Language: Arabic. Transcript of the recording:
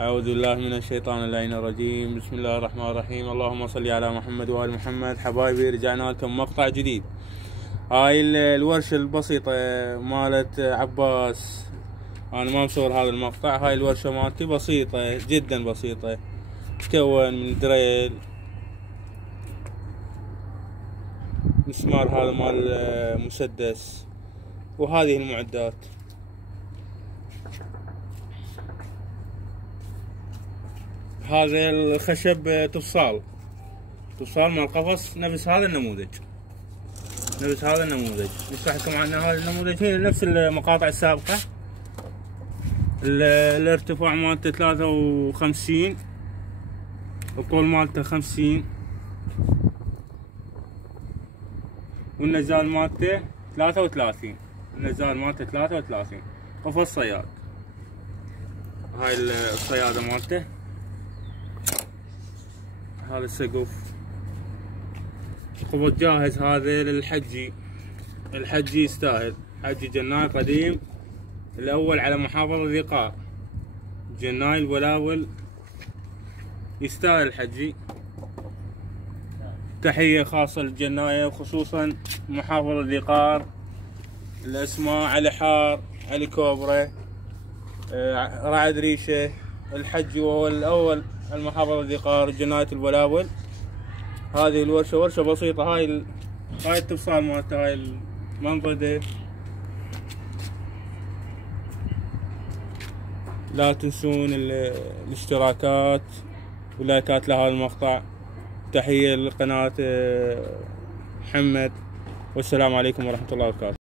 أعوذ بالله من الشيطان اللعين الرجيم. بسم الله الرحمن الرحيم. اللهم صل على محمد وآل محمد. حبايبي، رجعنا لكم مقطع جديد. هاي الورشة البسيطة مالت عباس. أنا ما مصور هذا المقطع. هاي الورشة مالتي بسيطة جدا، بسيطة، تكون من دريل، مسمار هذا مال مسدس، وهذه المعدات. هذا الخشب تفصال مال قفص، نفس هذا النموذج. نشرح لكم عن هذا النموذج. هي نفس المقاطع السابقة. الارتفاع مالته 53، الطول مالته 50، والنزال مالته 33. قفص صياد. هاي الصيادة مالته. هذا السقف. خبط جاهز هذا للحجي. الحجي يستاهل. حجي جناي قديم الأول على محافظة ذقار. جناي الولاول يستاهل الحجي. تحية خاصة للجناية، وخصوصا محافظة ذقار. الأسماء: علي حار، علي كوبرة، رعد ريشة. الحجي وهو الأول المحافظة ذقار، جناية الولاول. هذه الورشة ورشة بسيطة. هاي التفصال مالتها، هاي المنضدة. لا تنسون الاشتراكات واللايكات لهذا المقطع. تحية لقناة محمد، والسلام عليكم ورحمة الله وبركاته.